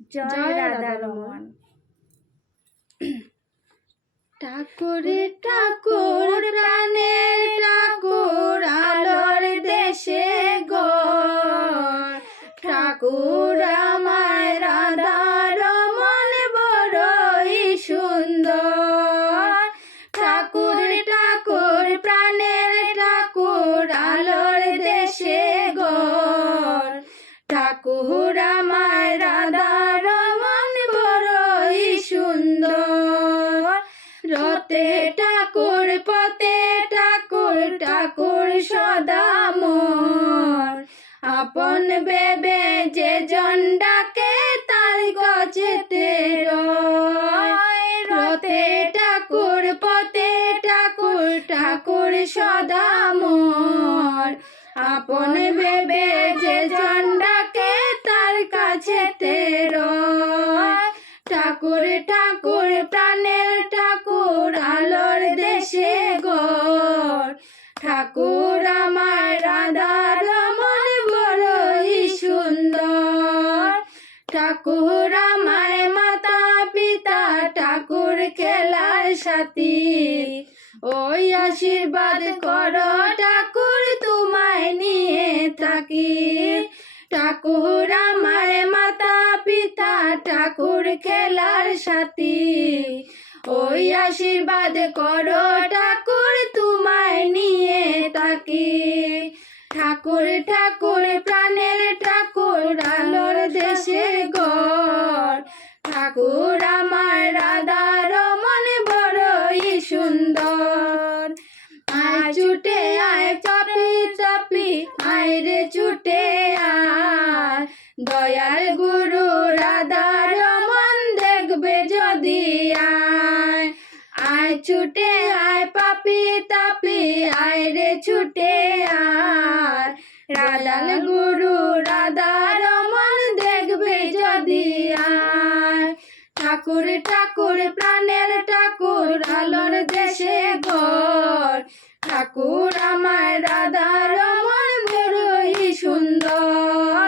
জয় রাধা রমন। ঠাকুর ঠাকুর প্রাণের ঠাকুর আলোর দেশে গো, ঠাকুর আমায় রাধা রমন বড়ই সুন্দর। ঠাকুর ঠাকুর প্রাণের ঠাকুর আলোর দেশে গো, ঠাকুর আমায় রাধা রমন বড়ই সুন্দর। রতে ঠাকুর পতে ঠাকুর ঠাকুর সদা মোর, আপন বেবে যে জন ডাকে তার কাছেতে রয়। রতে ঠাকুর পতে ঠাকুর ঠাকুর সদা মোর, আপন বেবে যে জন ডাকে তার কাছেতে রয়। ঠাকুর ঠাকুর প্রাণের ঠাকুর আলোর দেশে গো, ঠাকুর আমার রাধা রমন বড়ই সুন্দর। ঠাকুর আমার মাতা পিতা ঠাকুর খেলার সাথী, ওই আশীর্বাদ করো ঠাকুর তোমায় নিয়ে থাকি। ঠাকুর আমার মাতা পিতা ঠাকুর খেলার সাথী, ওই আশীর্বাদ করো ঠাকুর তোমায় নিয়ে থাকি। ঠাকুর ঠাকুর প্রাণের ঠাকুর আলোর দেশে ঘর, ঠাকুর আমার রাধা রমন বড়ই সুন্দর। আয় ছুটে আয় চাপি চাপি আয় রে ছুটে আয়, দয়াল গুরু রাধা রমন দেখবে যদি আয়। আয় ছুটে আয় পাপি তাপি আয় রে ছুটে আয়, রাধাল গুরু রাধা রমন দেখবে যদি আয়। ঠাকুর ঠাকুর প্রাণের ঠাকুর আলোর দেশে ঘর, ঠাকুর আমার রাধা রমন বড়ই সুন্দর।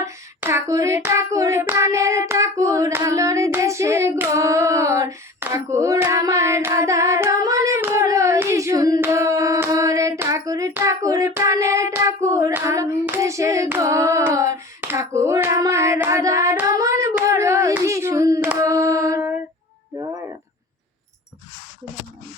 ঠাকুর ঠাকুর প্রাণের ঠাকুর আলোর দেশে ঘর, ঠাকুর আমার রাধা রমন বড়ই সুন্দর। ঠাকুর ঠাকুর প্রাণের ঠাকুর আলোর দেশে ঘর।